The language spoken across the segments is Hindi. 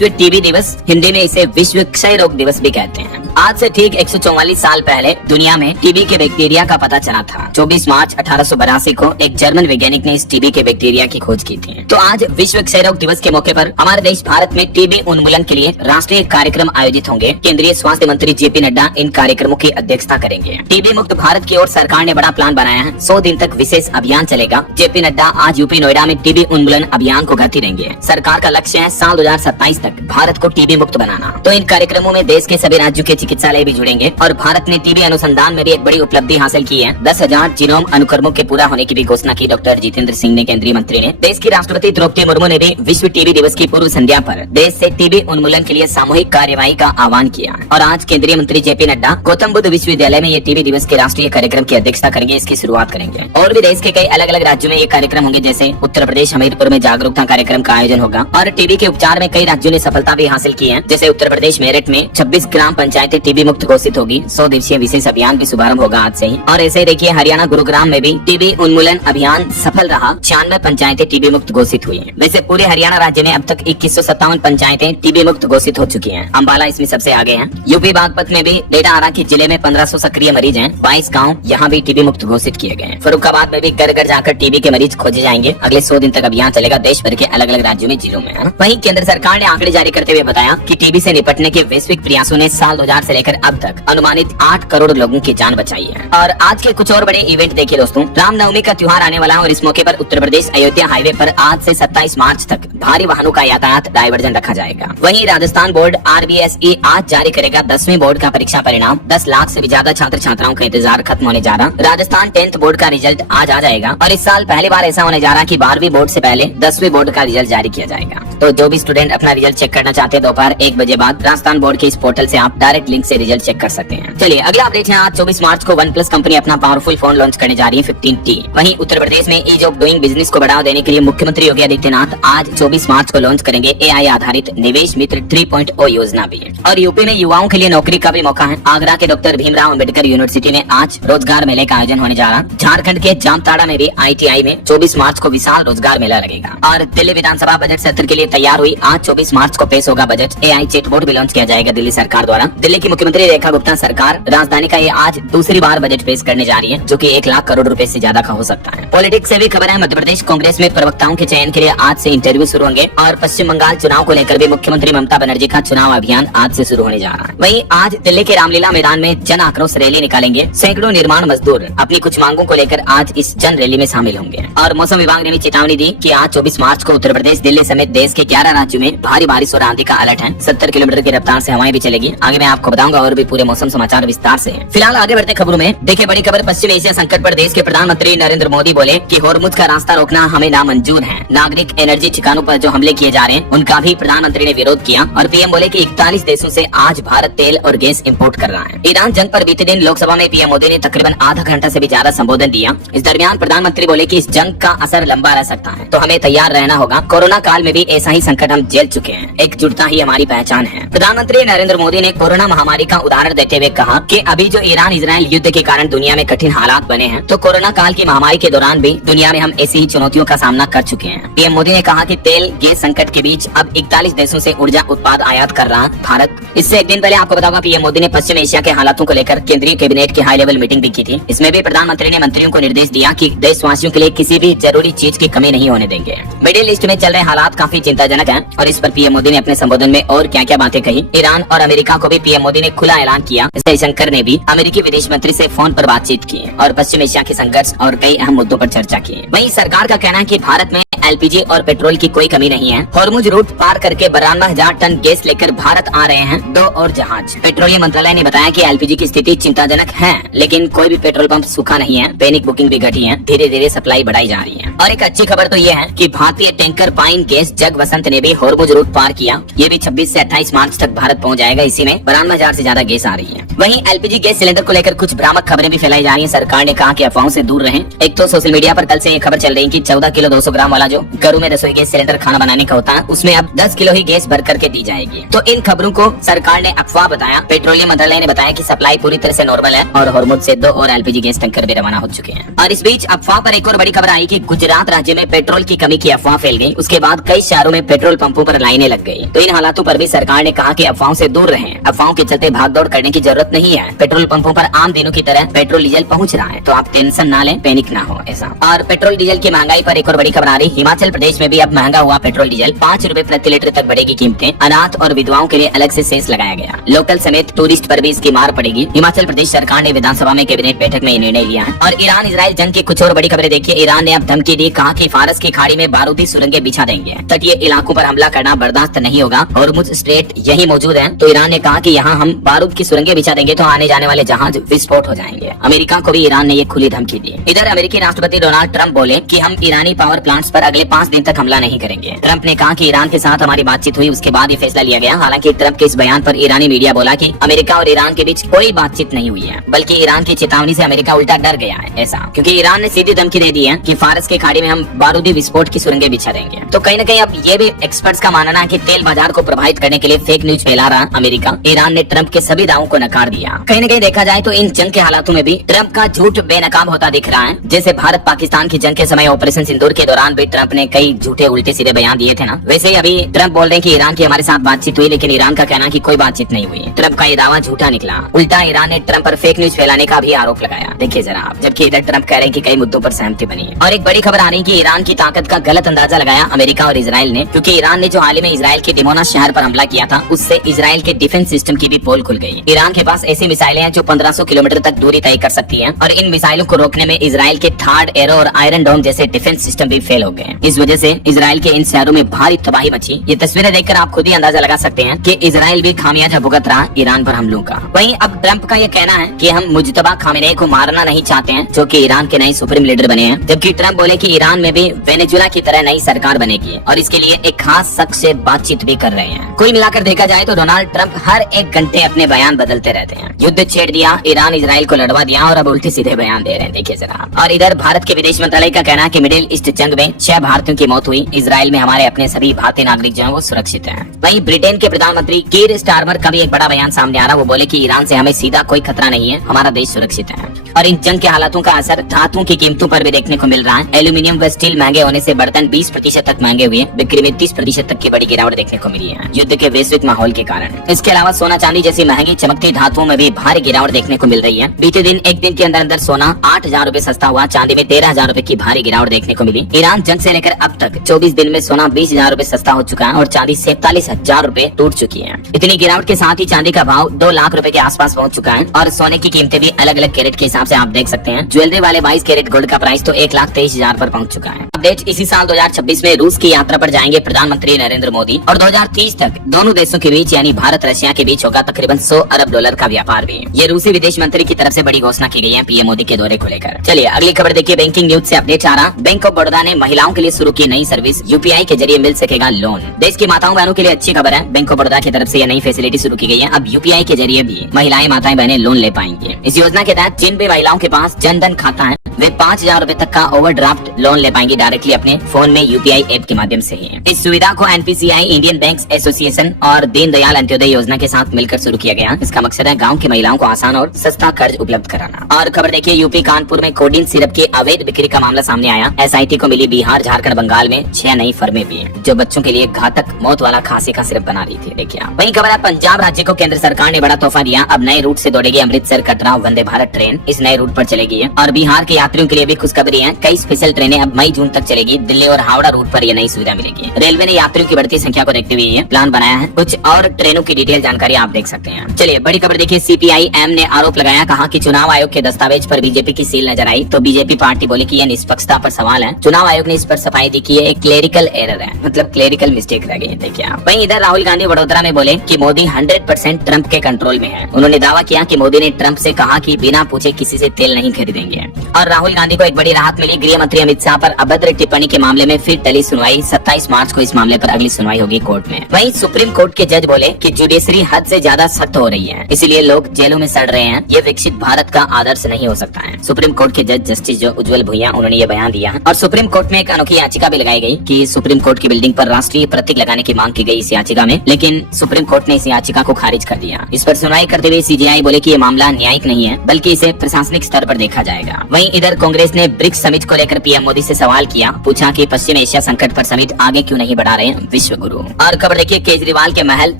विश्व टीबी दिवस, हिंदी में इसे विश्व क्षय रोग दिवस भी कहते हैं। आज से ठीक 144 साल पहले दुनिया में टीबी के बैक्टीरिया का पता चला था। 24 मार्च 1882 को एक जर्मन वैज्ञानिक ने इस टीबी के बैक्टीरिया की खोज की थी। तो आज विश्व क्षय रोग दिवस के मौके पर हमारे देश भारत में टीबी उन्मूलन के लिए राष्ट्रीय कार्यक्रम आयोजित होंगे। केंद्रीय स्वास्थ्य मंत्री जेपी नड्डा इन कार्यक्रमों की अध्यक्षता करेंगे। टीबी मुक्त भारत की ओर सरकार ने बड़ा प्लान बनाया है। 100 दिन तक विशेष अभियान चलेगा। जेपी नड्डा आज यूपी नोएडा में टीबी उन्मूलन अभियान को गति देंगे। सरकार का लक्ष्य है साल 2027 तक भारत को टीबी मुक्त बनाना। तो इन कार्यक्रमों में देश के सभी राज्यों के चिकित्सालय भी जुड़ेंगे और भारत ने टीबी अनुसंधान में भी एक बड़ी उपलब्धि हासिल की है। 10,000 जीनोम अनुक्रमों के पूरा होने की भी घोषणा की डॉक्टर जितेंद्र सिंह ने, केंद्रीय मंत्री ने। देश की राष्ट्रपति द्रौपदी मुर्मू ने भी विश्व टीबी दिवस की पूर्व संध्या पर देश से टीबी उन्मूलन के लिए सामूहिक कार्यवाही का आह्वान किया। और आज केंद्रीय मंत्री जेपी नड्डा गौतम बुद्ध विश्वविद्यालय में ये टीबी दिवस के राष्ट्रीय कार्यक्रम की अध्यक्षता करेंगे, इसकी शुरुआत करेंगे। और भी देश के कई अलग अलग राज्यों में ये कार्यक्रम होंगे, जैसे उत्तर प्रदेश हमीरपुर में जागरूकता कार्यक्रम का आयोजन होगा। और टीबी के उपचार में कई राज्यों ने सफलता भी हासिल की है, जैसे उत्तर प्रदेश मेरठ में 26 ग्राम पंचायतें टीबी मुक्त घोषित होगी। 100 दिवसीय विशेष अभियान भी शुभारंभ होगा आज से ही। और ऐसे देखिए हरियाणा गुरुग्राम में भी टीबी उन्मूलन अभियान सफल रहा। 96 पंचायतें टीबी मुक्त घोषित हुई हैं। वैसे पूरे हरियाणा राज्य में अब तक 2157 पंचायतें टीबी मुक्त घोषित हो चुकी हैं। अम्बाला इसमें सबसे आगे है। यूपी बागपत में भी डेटा आ रहा कि जिले में 1500 सक्रिय मरीज हैं। 22 गाँव यहाँ भी टीबी मुक्त घोषित किए गए हैं। फर्रुखाबाद में भी घर घर जाकर टीबी के मरीज खोजे जाएंगे। अगले 100 दिन तक अभियान चलेगा देश भर के अलग अलग राज्यों में, जिलों में। वहीं केंद्र सरकार ने आंकड़े जारी करते हुए बताया कि टीबी से निपटने के वैश्विक प्रयासों ने साल 2000 से लेकर अब तक अनुमानित 8 करोड़ लोगों की जान बचाई है। और आज के कुछ और बड़े इवेंट देखिए दोस्तों। रामनवमी का त्योहार आने वाला है और इस मौके पर उत्तर प्रदेश अयोध्या हाईवे पर आज से 27 मार्च तक भारी वाहनों का यातायात डायवर्जन रखा जाएगा। वहीं राजस्थान बोर्ड RBSE आज जारी करेगा 10वीं बोर्ड का परीक्षा परिणाम। 10 लाख से भी ज्यादा छात्र छात्राओं का इंतजार खत्म होने जा रहा। राजस्थान 10th बोर्ड का रिजल्ट आज आ जाएगा और इस साल पहली बार ऐसा होने जा रहा कि 12वीं बोर्ड से पहले 10वीं बोर्ड का रिजल्ट जारी किया जाएगा। तो जो भी स्टूडेंट अपना रिजल्ट चेक करना चाहते हैं दोपहर 1 बजे बाद राजस्थान बोर्ड के इस पोर्टल से आप डायरेक्ट लिंक से रिजल्ट चेक कर सकते हैं। चलिए अगला अपडेट है। आज 24 मार्च को OnePlus कंपनी अपना पावरफुल फोन लॉन्च करने जा रही है 15T। वहीं उत्तर प्रदेश में ईज ऑफ डूइंग बिजनेस को बढ़ावा देने के लिए मुख्यमंत्री योगी आदित्यनाथ आज 24 मार्च को लॉन्च करेंगे AI आधारित निवेश मित्र 3.0 योजना भी है। और यूपी में युवाओं के लिए नौकरी का भी मौका है। आगरा के डॉक्टर भीमराव अंबेडकर यूनिवर्सिटी में आज रोजगार मेले का आयोजन होने जा रहा। झारखंड के जामताड़ा में भी ITI में 24 मार्च को विशाल रोजगार मेला लगेगा। और दिल्ली विधानसभा बजट सत्र के लिए तैयार हुई। आज 24 मार्च को पेश होगा बजट। AI चैटबॉट भी लॉन्च किया जाएगा दिल्ली सरकार द्वारा। दिल्ली की मुख्यमंत्री रेखा गुप्ता सरकार राजधानी का ये आज दूसरी बार बजट पेश करने जा रही है, जो कि 1 लाख करोड़ रुपए से ज्यादा का हो सकता है। पॉलिटिक्स से भी खबर है। मध्य प्रदेश कांग्रेस में प्रवक्ताओं के चयन के लिए आज से इंटरव्यू शुरू होंगे। और पश्चिम बंगाल चुनाव को लेकर भी मुख्यमंत्री ममता बनर्जी का चुनाव अभियान आज से शुरू होने जा रहा है। वहीं आज दिल्ली के रामलीला मैदान में जन आक्रोश रैली निकालेंगे। सैकड़ों निर्माण मजदूर अपनी कुछ मांगों को लेकर आज इस जन रैली में शामिल होंगे। और मौसम विभाग ने भी चेतावनी दी कि आज 24 मार्च को उत्तर प्रदेश, दिल्ली समेत देश के 11 राज्यों में भारी बारिश और आंधी का अलर्ट है। 70 किलोमीटर की रफ्तार से हवाएं भी चलेगी। आगे मैं आपको बताऊंगा और भी पूरे मौसम समाचार विस्तार से। फिलहाल आगे बढ़ते खबरों में देखिए बड़ी खबर। पश्चिम एशिया संकट पर देश के प्रधानमंत्री नरेंद्र मोदी बोले कि होर्मुज का रास्ता रोकना हमें नामंजूर है। नागरिक एनर्जी ठिकानों पर जो हमले किए जा रहे हैं उनका भी प्रधानमंत्री ने विरोध किया। और पीएम बोले कि 41 देशों से आज भारत तेल और गैस इंपोर्ट कर रहा है। ईरान जंग पर बीते दिन लोकसभा में पीएम मोदी ने तकरीबन आधा घंटा से भी ज्यादा संबोधन दिया। इस दरमियान प्रधानमंत्री बोले कि इस जंग का असर लंबा रह सकता है, तो हमें तैयार रहना होगा। कोरोना काल में भी ऐसा ही संकट हम झेल चुके हैं। एकजुटता ही हमारी पहचान है। प्रधानमंत्री नरेंद्र मोदी ने कोरोना महामारी का उदाहरण देते हुए कहा कि अभी जो ईरान इजराइल युद्ध के कारण दुनिया में कठिन हालात बने हैं, तो कोरोना काल की महामारी के दौरान भी दुनिया में हम ऐसी ही चुनौतियों का सामना कर चुके हैं। पीएम मोदी ने कहा कि तेल गैस संकट के बीच अब 41 देशों से ऊर्जा उत्पाद आयात कर रहा भारत। इससे एक दिन पहले आपको बताऊंगा पीएम मोदी ने पश्चिम एशिया के हालातों को लेकर केंद्रीय कैबिनेट की हाई लेवल मीटिंग भी की थी। इसमें भी प्रधानमंत्री ने मंत्रियों को निर्देश दिया कि देशवासियों के लिए किसी भी जरूरी चीज की कमी नहीं होने देंगे। मिडिल ईस्ट में चल रहे हालात काफी चिंताजनक हैं और इस पर पीएम मोदी ने अपने संबोधन में और क्या क्या बातें कही। ईरान और अमेरिका को भी पीएम मोदी ने खुला ऐलान किया। जयशंकर ने भी अमेरिकी विदेश मंत्री से फोन पर बातचीत की और पश्चिम एशिया के संघर्ष और कई अहम मुद्दों पर चर्चा की। वहीं सरकार का कहना है कि भारत में LPG और पेट्रोल की कोई कमी नहीं है। होर्मुज रूट पार करके 92,000 टन गैस लेकर भारत आ रहे हैं 2 और जहाज। पेट्रोलियम मंत्रालय ने बताया कि LPG की स्थिति चिंताजनक है, लेकिन कोई भी पेट्रोल पंप सूखा नहीं है। पैनिक बुकिंग भी घटी है। धीरे धीरे सप्लाई बढ़ाई जा रही है। और एक अच्छी खबर तो ये है कि भारतीय टैंकर पाइन गैस जग वसंत ने भी होर्मुज रूट पार किया। ये भी 26 से 28 मार्च तक भारत पहुंच जाएगा। इसी में 92,000 से ज्यादा गैस आ रही है। वहीं LPG गैस सिलेंडर को लेकर कुछ भ्रामक खबरें भी फैलाई जा रही है। सरकार ने कहा कि अफवाहों से दूर रहें। एक तो सोशल मीडिया पर कल से ये खबर चल रही है कि 14 किलो 200 ग्राम वाला जो घरों में रसोई गैस सिलेंडर खाना बनाने का होता है उसमें अब 10 किलो ही गैस भर करके दी जाएगी। तो इन खबरों को सरकार ने अफवाह बताया। पेट्रोलियम मंत्रालय ने बताया कि सप्लाई पूरी तरह से नॉर्मल है और हॉर्मुज से 2 और एलपीजी गैस टैंकर भी रवाना हो चुके हैं। और इस बीच अफवाह पर एक और बड़ी खबर आई कि गुजरात राज्य में पेट्रोल की कमी की अफवाह फैल गई। उसके बाद कई शहरों में पेट्रोल पंपों पर लाइनें लग गई। तो इन हालातों पर भी सरकार ने कहा कि अफवाहों से दूर रहें। अफवाहों के चलते भागदौड़ करने की जरूरत नहीं है। पेट्रोल पंपों पर आम दिनों की तरह पेट्रोल डीजल पहुंच रहा है, तो आप टेंशन ना लें, पैनिक ना हो ऐसा। और पेट्रोल डीजल की महंगाई पर एक और बड़ी खबर आ रही। हिमाचल प्रदेश में भी अब महंगा हुआ पेट्रोल डीजल। 5 रुपए प्रति लीटर तक बढ़ेगी कीमतें। अनाथ और विधवाओं के लिए अलग से सेस लगाया गया। लोकल समेत टूरिस्ट पर भी इसकी मार पड़ेगी। हिमाचल प्रदेश सरकार ने विधानसभा में कैबिनेट बैठक में ये निर्णय लिया है। और ईरान इजराइल जंग की कुछ और बड़ी खबरें देखिए। ईरान ने अब धमकी दी, कहा कि फारस की खाड़ी में बारूदी सुरंगें बिछा देंगे। तटीय इलाकों पर हमला करना बर्दाश्त नहीं होगा। हॉर्मुज स्ट्रेट यही मौजूद है। तो ईरान ने कहा कि यहाँ हम बारूद की सुरंगें बिछा देंगे तो आने जाने वाले जहाज विस्फोट हो जाएंगे। अमेरिका को भी ईरान ने ये खुली धमकी दी। इधर अमेरिकी राष्ट्रपति डोनाल्ड ट्रंप बोले कि हम ईरानी पावर प्लांट्स पर अगले 5 दिन तक हमला नहीं करेंगे। ट्रंप ने कहा कि ईरान के साथ हमारी बातचीत हुई, उसके बाद ये फैसला लिया गया। हालांकि ट्रंप के इस बयान पर ईरानी मीडिया बोला कि अमेरिका और ईरान के बीच कोई बातचीत नहीं हुई है, बल्कि ईरान की चेतावनी से अमेरिका उल्टा डर गया है ऐसा, क्योंकि ईरान ने सीधी धमकी दे दी है कि फारस की खाड़ी में हम बारूदी विस्फोट की सुरंगें बिछा देंगे। तो कहीं न कहीं अब ये भी एक्सपर्ट्स का मानना है कि तेल बाजार को प्रभावित करने के लिए फेक न्यूज फैला रहा अमेरिका। ईरान ने ट्रंप के सभी दावों को नकार दिया। कहीं न कहीं देखा जाए तो इन जंग के हालातों में भी ट्रंप का झूठ बेनकाब होता दिख रहा है। जैसे भारत पाकिस्तान की जंग के समय ऑपरेशन सिंदूर के दौरान भी ट्रंप ने कई झूठे उल्टे सीधे बयान दिए थे ना, वैसे ही अभी ट्रंप बोल रहे हैं कि ईरान की हमारे साथ बातचीत हुई, लेकिन ईरान का कहना है कि कोई बातचीत नहीं हुई। ट्रंप का ये दावा झूठा निकला। उल्टा ईरान ने ट्रंप पर फेक न्यूज फैलाने का भी आरोप लगाया। देखिए जरा आप, जबकि इधर ट्रंप कह रहे हैं कि कई मुद्दों पर सहमति बनी है। और एक बड़ी खबर आ रही है कि ईरान की ताकत का गलत अंदाजा लगाया अमेरिका और इजराइल ने, क्योंकि ईरान ने जो हाल ही में इजराइल के डिमोना शहर पर हमला किया था, उससे इजराइल के डिफेंस सिस्टम की भी पोल खुल गई। ईरान के पास ऐसी मिसाइलें हैं जो 1500 किलोमीटर तक दूरी तय कर सकती हैं, और इन मिसाइलों को रोकने में इजराइल के थार्ड एरो और आयरन डोम जैसे डिफेंस सिस्टम भी फेल हो गए। इस वजह से इजराइल के इन शहरों में भारी तबाही मची। ये तस्वीरें देखकर आप खुद ही अंदाजा लगा सकते हैं कि इजराइल भी खामियाजा भुगत रहा ईरान पर हमलों का। वहीं अब ट्रंप का ये कहना है कि हम मुज्तबा खामेनेई को मारना नहीं चाहते हैं, जो कि ईरान के नए सुप्रीम लीडर बने हैं। जबकि ट्रंप बोले कि ईरान में भी वेनेजुएला की तरह नई सरकार बनेगी और इसके लिए एक खास शख्स से बातचीत भी कर रहे हैं। कुल मिलाकर देखा जाए तो डोनाल्ड ट्रंप हर 1 घंटे अपने बयान बदलते रहते हैं। युद्ध छेड़ दिया, ईरान इजराइल को लड़वा दिया और अब उल्टे सीधे बयान दे रहे हैं। देखिए जरा। और इधर भारत के विदेश मंत्रालय का कहना है कि मिडिल ईस्ट जंग में 6 भारतीयों की मौत हुई। इजराइल में हमारे अपने सभी भारतीय नागरिक जो है वो सुरक्षित हैं। वहीं ब्रिटेन के प्रधानमंत्री कीर स्टारमर का भी एक बड़ा बयान सामने आ रहा। वो बोले कि ईरान से हमें सीधा कोई खतरा नहीं है, हमारा देश सुरक्षित है। और इन जंग के हालातों का असर धातुओं की कीमतों पर भी देखने को मिल रहा है। एल्यूमिनियम व स्टील महंगे होने से बर्तन 20% तक महंगे हुए। बिक्री में 30% तक की बड़ी गिरावट देखने को मिली है, युद्ध के वैश्विक माहौल के कारण। इसके अलावा सोना चांदी जैसी महंगी चमकती धातुओं में भी भारी गिरावट देखने को मिल रही है। बीते दिन एक दिन के अंदर सोना 8000 रुपए सस्ता हुआ, चांदी में 13000 रुपए की भारी गिरावट देखने को मिली। ईरान जंग से लेकर अब तक 24 दिन में सोना 20000 रुपए सस्ता हो चुका है और चांदी 47,000 रुपए टूट चुकी है। इतनी गिरावट के साथ ही चांदी का भाव 2 लाख रुपए के आसपास पहुंच चुका है और सोने की कीमतें भी अलग अलग कैरेट के हिसाब से आप देख सकते हैं। ज्वेलरी वाले 22 कैरेट गोल्ड का प्राइस तो 1,23,000 पर पहुंच चुका है। अपडेट इसी साल 2026 में रूस की यात्रा पर जाएंगे प्रधानमंत्री नरेंद्र मोदी और 2030 तक दोनों देशों के बीच यानी भारत रशिया के बीच होगा तकरीबन 100 अरब डॉलर का व्यापार भी। ये रूसी विदेश मंत्री की तरफ से बड़ी घोषणा की गई है पीएम मोदी के दौरे को लेकर। चलिए अगली खबर देखिए। बैंकिंग न्यूज से अपडेट आ रहा। बैंक ऑफ बड़ौदा ने महिलाओं के लिए शुरू की नई सर्विस, यूपीआई के जरिए मिल सकेगा लोन। देश की माताओं बहनों के लिए अच्छी खबर है। बैंक ऑफ बड़ौदा की तरफ से यह नई फैसिलिटी शुरू की गई है। अब यूपीआई के जरिए भी महिलाएं माताएं बहनें लोन ले पाएंगी। इस योजना के तहत जिन भी महिलाओं के पास जनधन खाता है वे 5000 रुपए तक का ओवरड्राफ्ट लोन ले पाएंगे डायरेक्टली अपने फोन में यूपीआई ऐप के माध्यम से ही। इस सुविधा को एनपीसीआई, इंडियन बैंक्स एसोसिएशन और दीनदयाल अंत्योदय योजना के साथ मिलकर शुरू किया गया। इसका मकसद है गांव की महिलाओं को आसान और सस्ता कर्ज उपलब्ध कराना। और खबर देखिए, यूपी कानपुर में कोडिन सिरप की अवैध बिक्री का मामला सामने आया। एसआईटी को मिली बिहार, झारखंड, बंगाल में 6 नई फर्में भी हैं जो बच्चों के लिए घातक मौत वाला खांसी का सिरप बना रही थी। देखिए वही खबर है, पंजाब राज्य को केंद्र सरकार ने बड़ा तोहफा दिया। अब नए रूट से दौड़ेगी अमृतसर कटरा वंदे भारत ट्रेन, इस नए रूट पर चलेगी। और बिहार के यात्रियों के लिए भी खुशखबरी है, कई स्पेशल ट्रेनें अब मई जून तक चलेगी। दिल्ली और हावड़ा रूट पर यह नई सुविधा मिलेगी। रेलवे ने यात्रियों की बढ़ती संख्या को देखते हुए ये प्लान बनाया है। कुछ और ट्रेनों की डिटेल जानकारी आप देख सकते हैं। चलिए बड़ी खबर देखिए, सीपीआई-एम ने आरोप लगाया, कहा कि चुनाव आयोग के दस्तावेज पर बीजेपी की सील नजर आई। तो बीजेपी पार्टी बोली कि यह निष्पक्षता पर सवाल है। चुनाव आयोग ने इस पर सफाई दी कि ये एक क्लेरिकल एरर है, मतलब क्लेरिकल मिस्टेक रह गई। देखिए वहीं इधर राहुल गांधी वडोदरा में बोले कि मोदी 100% ट्रंप के कंट्रोल में है। उन्होंने दावा किया कि मोदी ने ट्रंप से कहा कि बिना पूछे किसी से तेल नहीं खरीदेंगे। और राहुल गांधी को एक बड़ी राहत मिली। गृह मंत्री अमित शाह पर अभद्र टिप्पणी के मामले में फिर टली सुनवाई। 27 मार्च को इस मामले पर अगली सुनवाई होगी कोर्ट में। वहीं सुप्रीम कोर्ट के जज बोले कि जुडिशरी हद से ज्यादा सख्त हो रही है, इसीलिए लोग जेलों में सड़ रहे हैं। ये विकसित भारत का आदर्श नहीं हो सकता है। सुप्रीम कोर्ट के जज जस्टिस जो उज्जवल भुइयां, उन्होंने ये बयान दिया है। और सुप्रीम कोर्ट में एक अनोखी याचिका भी लगाई गई कि सुप्रीम कोर्ट की बिल्डिंग पर राष्ट्रीय प्रतीक लगाने की मांग की गई इस याचिका में, लेकिन सुप्रीम कोर्ट ने इस याचिका को खारिज कर दिया। इस पर सुनवाई करते हुए सीजेआई बोले कि ये मामला न्यायिक नहीं है, बल्कि इसे प्रशासनिक स्तर पर देखा जाएगा। वहीं इधर कांग्रेस ने ब्रिक्स समिट को लेकर पीएम मोदी से सवाल किया, पूछा कि पश्चिम एशिया संकट पर समिट आगे क्यों नहीं बढ़ा रहे विश्व गुरु। और खबर देखिए, केजरीवाल के महल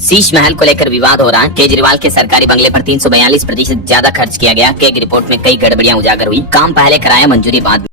शीश महल को लेकर विवाद हो रहा है। केजरीवाल के सरकारी बंगले पर 342% ज्यादा खर्च किया गया। केग रिपोर्ट में कई गड़बड़ियां उजागर हुई। काम पहले कराया, मंजूरी बाद।